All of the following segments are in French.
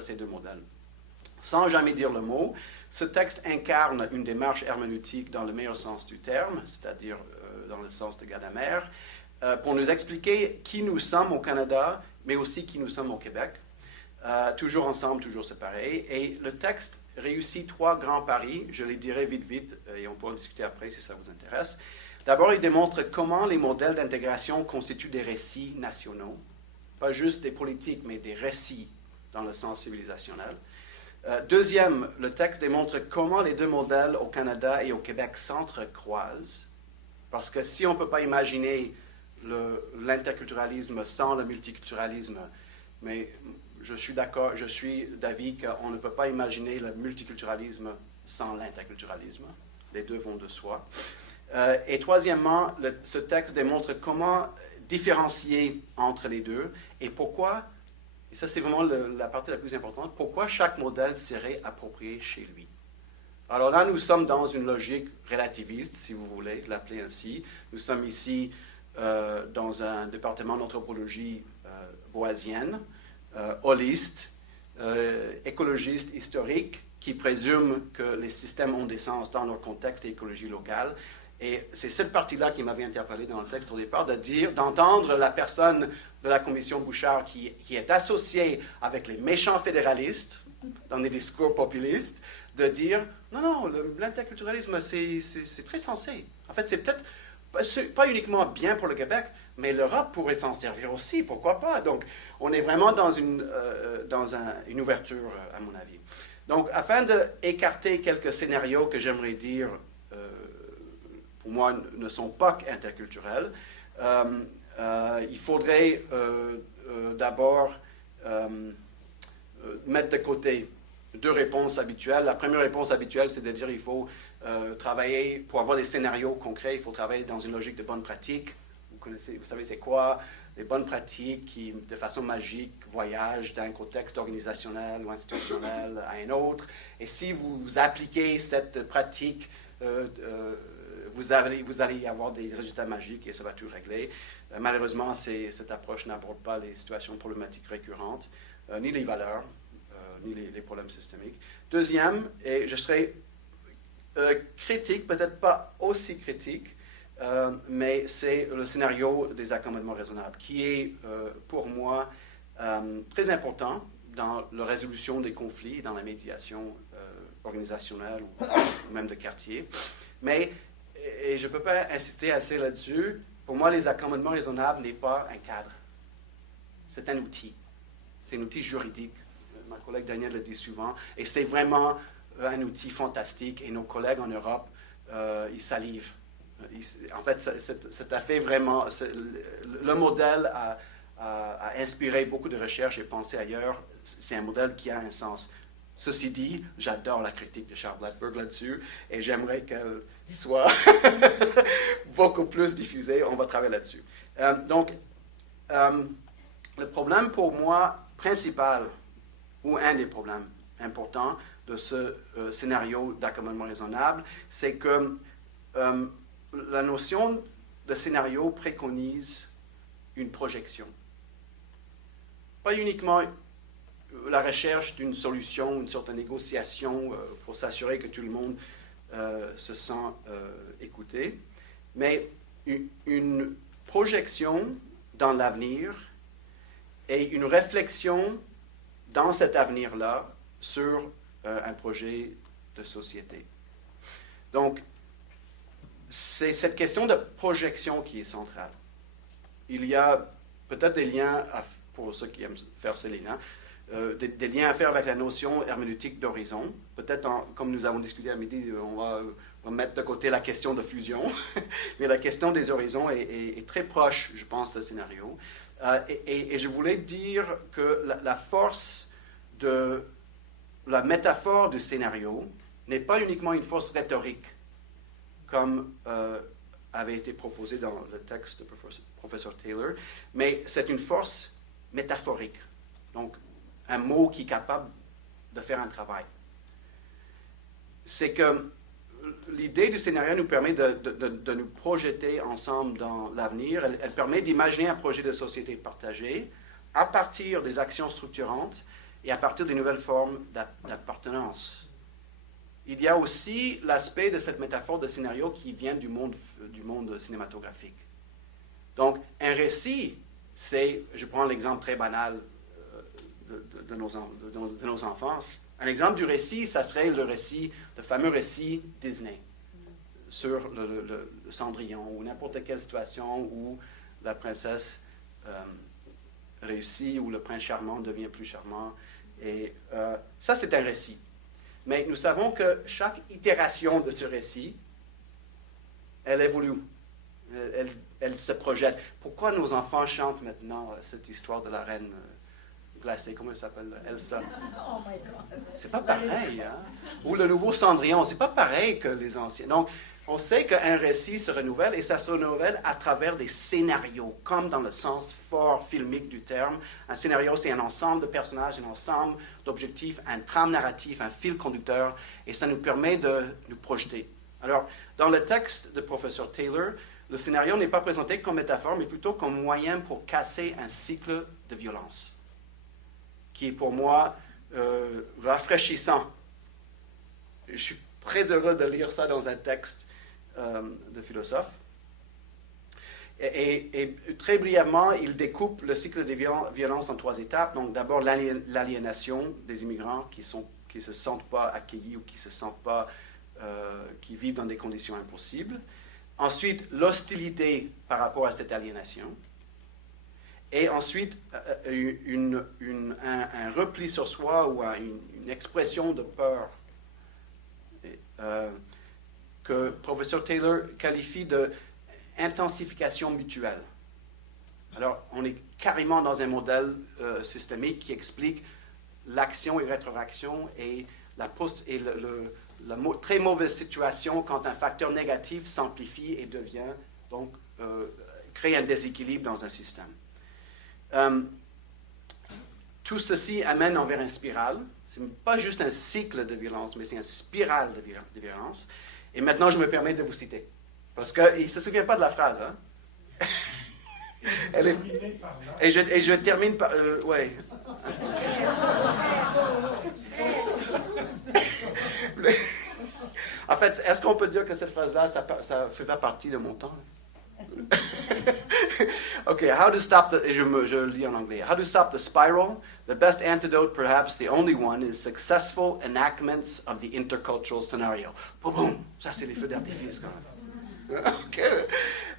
entre ces deux modèles. Sans jamais dire le mot, ce texte incarne une démarche herméneutique dans le meilleur sens du terme, c'est-à-dire dans le sens de Gadamer, pour nous expliquer qui nous sommes au Canada, mais aussi qui nous sommes au Québec. Toujours ensemble, toujours séparés. Et le texte réussit 3 grands paris, je les dirai vite, et on pourra en discuter après si ça vous intéresse. D'abord, il démontre comment les modèles d'intégration constituent des récits nationaux, pas juste des politiques, mais des récits dans le sens civilisationnel. Deuxième, le texte démontre comment les deux modèles au Canada et au Québec s'entrecroisent, parce que si on ne peut pas imaginer l'interculturalisme sans le multiculturalisme, mais je suis d'avis qu'on ne peut pas imaginer le multiculturalisme sans l'interculturalisme. Les deux vont de soi. Et troisièmement, ce texte démontre comment différencier entre les deux et pourquoi, et ça c'est vraiment la partie la plus importante, pourquoi chaque modèle serait approprié chez lui. Alors là, nous sommes dans une logique relativiste, si vous voulez l'appeler ainsi. Nous sommes ici dans un département d'anthropologie boisienne, holiste, écologiste, historique, qui présume que les systèmes ont des sens dans leur contexte et écologie locale. Et c'est cette partie-là qui m'avait interpellé dans le texte au départ, d'entendre la personne de la commission Bouchard qui est associée avec les méchants fédéralistes dans des discours populistes, de dire non, l'interculturalisme, c'est très sensé. En fait, c'est peut-être pas uniquement bien pour le Québec, mais l'Europe pourrait s'en servir aussi, pourquoi pas? Donc, on est vraiment dans une ouverture, à mon avis. Donc, afin d'écarter quelques scénarios que j'aimerais dire, pour moi, ne sont pas interculturels, il faudrait d'abord mettre de côté 2 réponses habituelles. La première réponse habituelle, c'est de dire qu'il faut travailler, pour avoir des scénarios concrets, il faut travailler dans une logique de bonne pratique. Vous savez c'est quoi? Les bonnes pratiques qui, de façon magique, voyagent d'un contexte organisationnel ou institutionnel à un autre. Et si vous appliquez cette pratique, vous allez y avoir des résultats magiques et ça va tout régler. Malheureusement, cette approche n'aborde pas les situations problématiques récurrentes, ni les valeurs, ni les problèmes systémiques. Deuxième, et je serai critique, peut-être pas aussi critique, mais c'est le scénario des accommodements raisonnables, qui est pour moi très important dans la résolution des conflits, dans la médiation organisationnelle ou même de quartier. Mais, et je ne peux pas insister assez là-dessus, pour moi, les accommodements raisonnables n'est pas un cadre. C'est un outil. C'est un outil juridique. Ma collègue Danielle le dit souvent. Et c'est vraiment un outil fantastique. Et nos collègues en Europe, ils salivent. En fait, ça a fait vraiment... Le modèle a inspiré beaucoup de recherches et pensées ailleurs. C'est un modèle qui a un sens. Ceci dit, j'adore la critique de Charles Blackburn là-dessus et j'aimerais qu'elle soit beaucoup plus diffusée. On va travailler là-dessus. Donc, le problème pour moi principal, ou un des problèmes importants de ce scénario d'accommodement raisonnable, c'est que la notion de scénario préconise une projection. Pas uniquement la recherche d'une solution, une sorte de négociation pour s'assurer que tout le monde se sent écouté, mais une projection dans l'avenir et une réflexion dans cet avenir-là sur un projet de société. Donc, c'est cette question de projection qui est centrale. Il y a peut-être des liens, pour ceux qui aiment faire ces liens, des liens à faire avec la notion herméneutique d'horizon. Peut-être, comme nous avons discuté à midi, on va mettre de côté la question de fusion, mais la question des horizons est très proche, je pense, de ce scénario. Et je voulais dire que la force de la métaphore du scénario n'est pas uniquement une force rhétorique, comme avait été proposé dans le texte de professeur Taylor, mais c'est une force métaphorique. Donc, un mot qui est capable de faire un travail. C'est que l'idée du scénario nous permet de nous projeter ensemble dans l'avenir. Elle permet d'imaginer un projet de société partagée à partir des actions structurantes et à partir de nouvelles formes d'appartenance. Il y a aussi l'aspect de cette métaphore de scénario qui vient du monde cinématographique. Donc, un récit, c'est, je prends l'exemple très banal de nos enfances. Un exemple du récit, ça serait le fameux récit Disney sur le Cendrillon ou n'importe quelle situation où la princesse réussit, où le prince charmant devient plus charmant. Et ça, c'est un récit. Mais nous savons que chaque itération de ce récit, elle évolue. Elle se projette. Pourquoi nos enfants chantent maintenant cette histoire de la reine glacée, comment elle s'appelle, Elsa? Oh my God. C'est pas pareil, hein? Ou le nouveau Cendrillon, c'est pas pareil que les anciens. Donc, on sait qu'un récit se renouvelle et ça se renouvelle à travers des scénarios, comme dans le sens fort filmique du terme. Un scénario, c'est un ensemble de personnages, un ensemble d'objectifs, un trame narratif, un fil conducteur, et ça nous permet de nous projeter. Alors, dans le texte de professeur Taylor, le scénario n'est pas présenté comme métaphore, mais plutôt comme moyen pour casser un cycle de violence, qui est pour moi rafraîchissant. Je suis très heureux de lire ça dans un texte de philosophe. Et très brièvement, il découpe le cycle de violence en 3 étapes. Donc d'abord l'aliénation des immigrants qui ne se sentent pas accueillis ou qui vivent dans des conditions impossibles. Ensuite, l'hostilité par rapport à cette aliénation. Et ensuite, un repli sur soi ou une expression de peur que professeur Taylor qualifie de intensification mutuelle. Alors, on est carrément dans un modèle systémique qui explique l'action et rétroaction et la très mauvaise situation quand un facteur négatif s'amplifie et devient, donc, crée un déséquilibre dans un système. Tout ceci amène envers une spirale. Ce n'est pas juste un cycle de violence, mais c'est une spirale de violence. Et maintenant, je me permets de vous citer. Parce qu'il ne se souvient pas de la phrase. Hein? Et je termine par... ouais. En fait, est-ce qu'on peut dire que cette phrase-là, ça ne fait pas partie de mon temps? Okay, how to stop the... Je lis en anglais. How to stop the spiral? The best antidote, perhaps the only one, is successful enactments of the intercultural scenario. Boom, boom. Ça, c'est les feux d'artifice, quand même. Okay.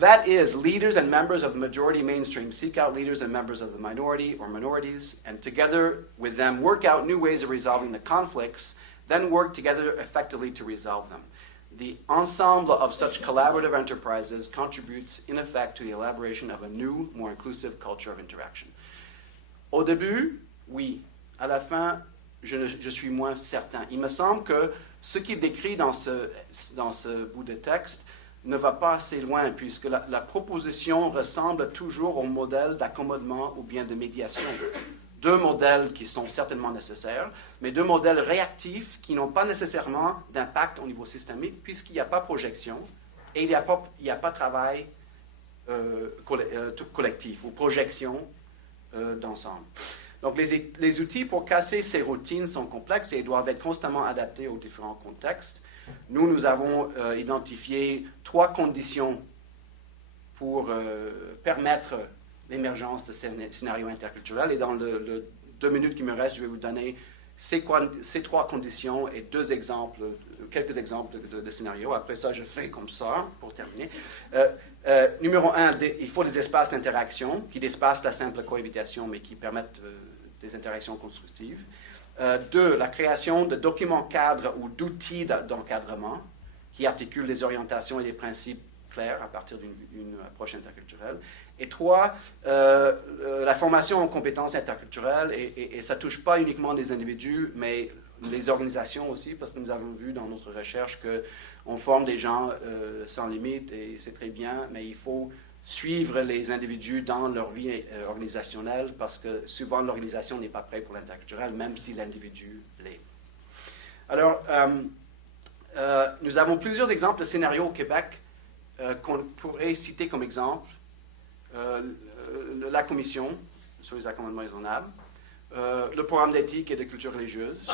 That is, leaders and members of the majority mainstream seek out leaders and members of the minority or minorities, and together with them work out new ways of resolving the conflicts, then work together effectively to resolve them. The ensemble of such collaborative enterprises contributes, in effect, to the elaboration of a new, more inclusive culture of interaction. Au début, oui. À la fin, je suis moins certain. Il me semble que ce qu'il décrit dans ce bout de texte ne va pas assez loin, puisque la proposition ressemble toujours au modèle d'accommodement ou bien de médiation. 2 modèles qui sont certainement nécessaires, mais 2 modèles réactifs qui n'ont pas nécessairement d'impact au niveau systémique, puisqu'il n'y a pas projection et il n'y a pas travail collectif ou projection d'ensemble. Donc, les outils pour casser ces routines sont complexes et doivent être constamment adaptés aux différents contextes. Nous avons identifié 3 conditions pour permettre l'émergence de scénarios interculturels. Et dans le 2 minutes qui me restent, je vais vous donner ces 3 conditions et quelques exemples de scénarios. Après ça, je fais comme ça pour terminer. Numéro 1, il faut des espaces d'interaction qui dépassent la simple cohabitation, mais qui permettent des interactions constructives. 2, la création de documents cadres ou d'outils d'encadrement qui articulent les orientations et les principes clairs à partir d'une approche interculturelle. Et 3, la formation en compétences interculturelles, et ça ne touche pas uniquement des individus, mais les organisations aussi, parce que nous avons vu dans notre recherche qu'on forme des gens sans limite, et c'est très bien, mais il faut suivre les individus dans leur vie organisationnelle, parce que souvent l'organisation n'est pas prête pour l'interculturel, même si l'individu l'est. Alors, nous avons plusieurs exemples de scénarios au Québec qu'on pourrait citer comme exemple. La Commission sur les accommodements raisonnables, le programme d'éthique et de culture religieuse.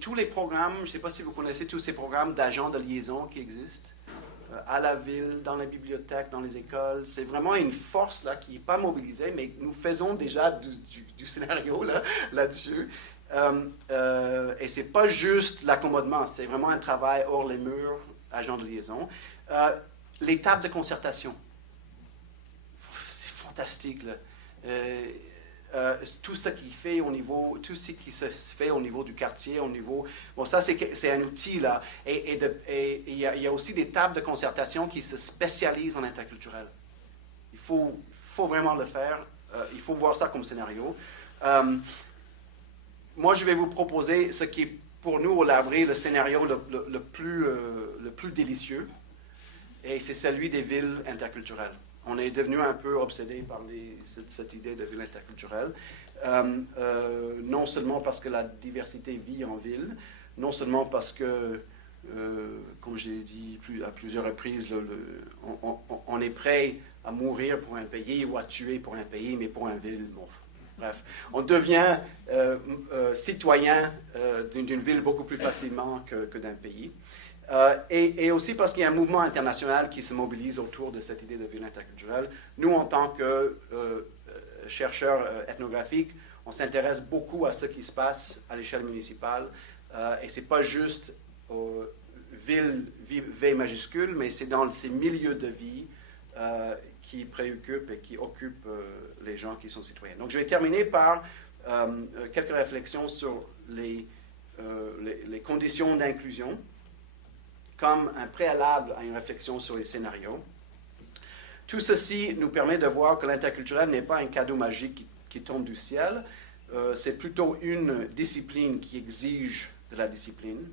Tous les programmes, je ne sais pas si vous connaissez tous ces programmes d'agents de liaison qui existent à la ville, dans les bibliothèques, dans les écoles. C'est vraiment une force là, qui n'est pas mobilisée, mais nous faisons déjà du scénario là-dessus. Et ce n'est pas juste l'accommodement, c'est vraiment un travail hors les murs, agents de liaison. L'étape de concertation, c'est fantastique. Là. Tout ce qui fait au niveau, tout ce qui se fait au niveau du quartier, au niveau, bon ça c'est un outil là, et il y a aussi des tables de concertation qui se spécialisent en interculturel. Il faut vraiment le faire, il faut voir ça comme scénario. Moi je vais vous proposer ce qui est pour nous au Labrie le scénario le plus délicieux, et c'est celui des villes interculturelles. On est devenu un peu obsédé par cette idée de ville interculturelle. Non seulement parce que la diversité vit en ville, non seulement parce que, comme j'ai dit à plusieurs reprises, on est prêt à mourir pour un pays ou à tuer pour un pays, mais pour un ville, bon, bref. On devient citoyen d'une ville beaucoup plus facilement que d'un pays. Et aussi parce qu'il y a un mouvement international qui se mobilise autour de cette idée de ville interculturelle. Nous, en tant que chercheurs ethnographiques, on s'intéresse beaucoup à ce qui se passe à l'échelle municipale. Et ce n'est pas juste ville, V majuscule, mais c'est dans ces milieux de vie qui préoccupent et qui occupent les gens qui sont citoyens. Donc, je vais terminer par quelques réflexions sur les conditions d'inclusion, comme un préalable à une réflexion sur les scénarios. Tout ceci nous permet de voir que l'interculturel n'est pas un cadeau magique qui tombe du ciel, c'est plutôt une discipline qui exige de la discipline.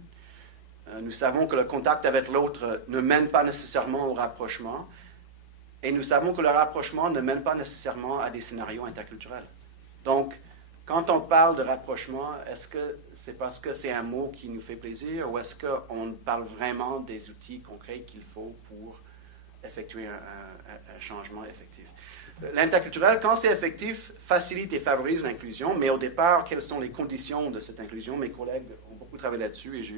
Nous savons que le contact avec l'autre ne mène pas nécessairement au rapprochement, et nous savons que le rapprochement ne mène pas nécessairement à des scénarios interculturels. Donc, quand on parle de rapprochement, est-ce que c'est parce que c'est un mot qui nous fait plaisir ou est-ce qu'on parle vraiment des outils concrets qu'il faut pour effectuer un changement effectif? L'interculturel, quand c'est effectif, facilite et favorise l'inclusion, mais au départ, quelles sont les conditions de cette inclusion? Mes collègues ont beaucoup travaillé là-dessus et je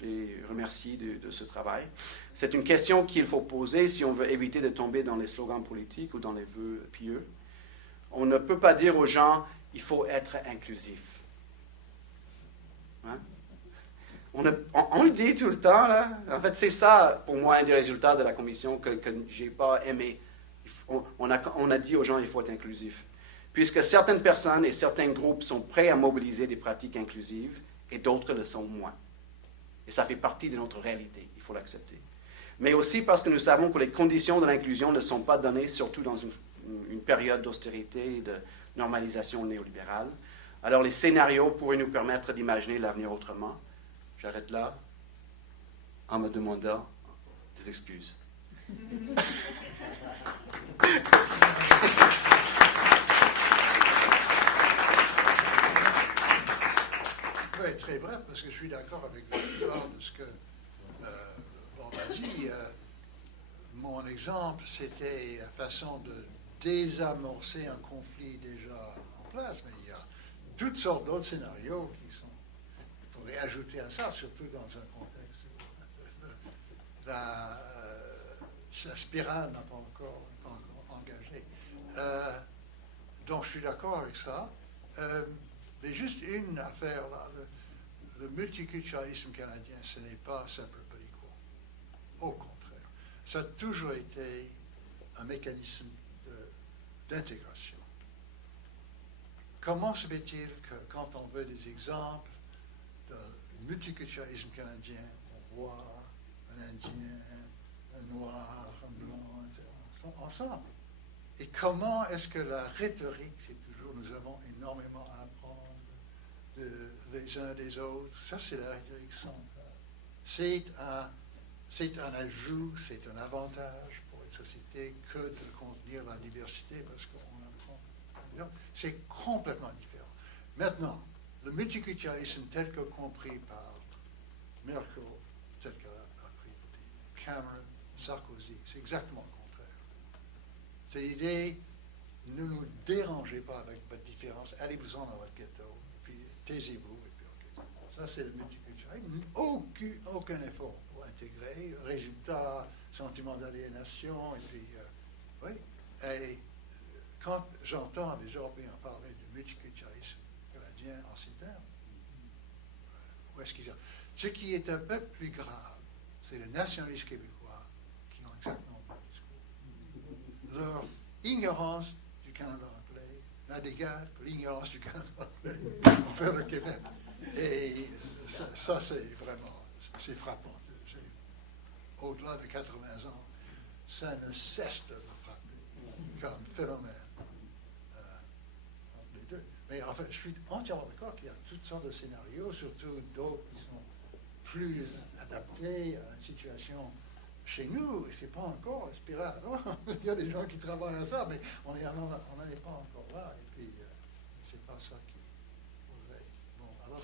les remercie de ce travail. C'est une question qu'il faut poser si on veut éviter de tomber dans les slogans politiques ou dans les vœux pieux. On ne peut pas dire aux gens il faut être inclusif. Hein? On le dit tout le temps, là. En fait, c'est ça, pour moi, un des résultats de la commission que je n'ai pas aimé. On a dit aux gens qu'il faut être inclusif. Puisque certaines personnes et certains groupes sont prêts à mobiliser des pratiques inclusives et d'autres le sont moins. Et ça fait partie de notre réalité, il faut l'accepter. Mais aussi parce que nous savons que les conditions de l'inclusion ne sont pas données, surtout dans une période d'austérité et de normalisation néolibérale. Alors les scénarios pourraient nous permettre d'imaginer l'avenir autrement. J'arrête là en me demandant des excuses. Oui, très bref, parce que je suis d'accord avec la plupart de ce que Bob a dit. Mon exemple, c'était la façon de désamorcer un conflit déjà en place, mais il y a toutes sortes d'autres scénarios qui sont... Il faudrait ajouter à ça, surtout dans un contexte où la spirale n'a pas encore engagé. Donc je suis d'accord avec ça. Mais juste une affaire là, le multiculturalisme canadien, ce n'est pas simple petit quoi. Au contraire, ça a toujours été un mécanisme d'intégration. Comment se fait-il que quand on veut des exemples de multiculturalisme canadien, on voit un Indien, un Noir, un Blanc, etc., ensemble? Et comment est-ce que la rhétorique, c'est toujours nous avons énormément à apprendre les uns des autres, ça c'est la rhétorique centrale. C'est un ajout, c'est un avantage pour une société que de contenir la diversité parce qu'on apprend. C'est complètement différent. Maintenant, le multiculturalisme tel que compris par Merkel, tel qu'elle a pris Cameron, Sarkozy, c'est exactement le contraire. C'est l'idée ne nous dérangez pas avec votre différence, allez-vous-en dans votre ghetto, puis taisez-vous, et puis ok. Ça, c'est le multiculturalisme. Aucun effort pour intégrer. Résultat, sentiment d'aliénation, et puis, oui. Et quand j'entends les Européens parler du multiculturalisme canadien en ces termes, où est-ce qu'ils ont... Ce qui est un peu plus grave, c'est les nationalistes québécois qui ont exactement le même discours. Leur ignorance du Canada anglais n'a d'égal que l'ignorance du Canada anglais envers le Québec. Et ça c'est vraiment, c'est frappant. Au-delà de 80 ans, ça ne cesse de me frapper comme phénomène entre les deux. Mais en fait, je suis entièrement d'accord qu'il y a toutes sortes de scénarios, surtout d'autres qui sont plus adaptés à une situation chez nous, et c'est pas encore spirale. Il y a des gens qui travaillent à ça, mais on n'en est pas encore là, et puis c'est pas ça qui... Bon, alors...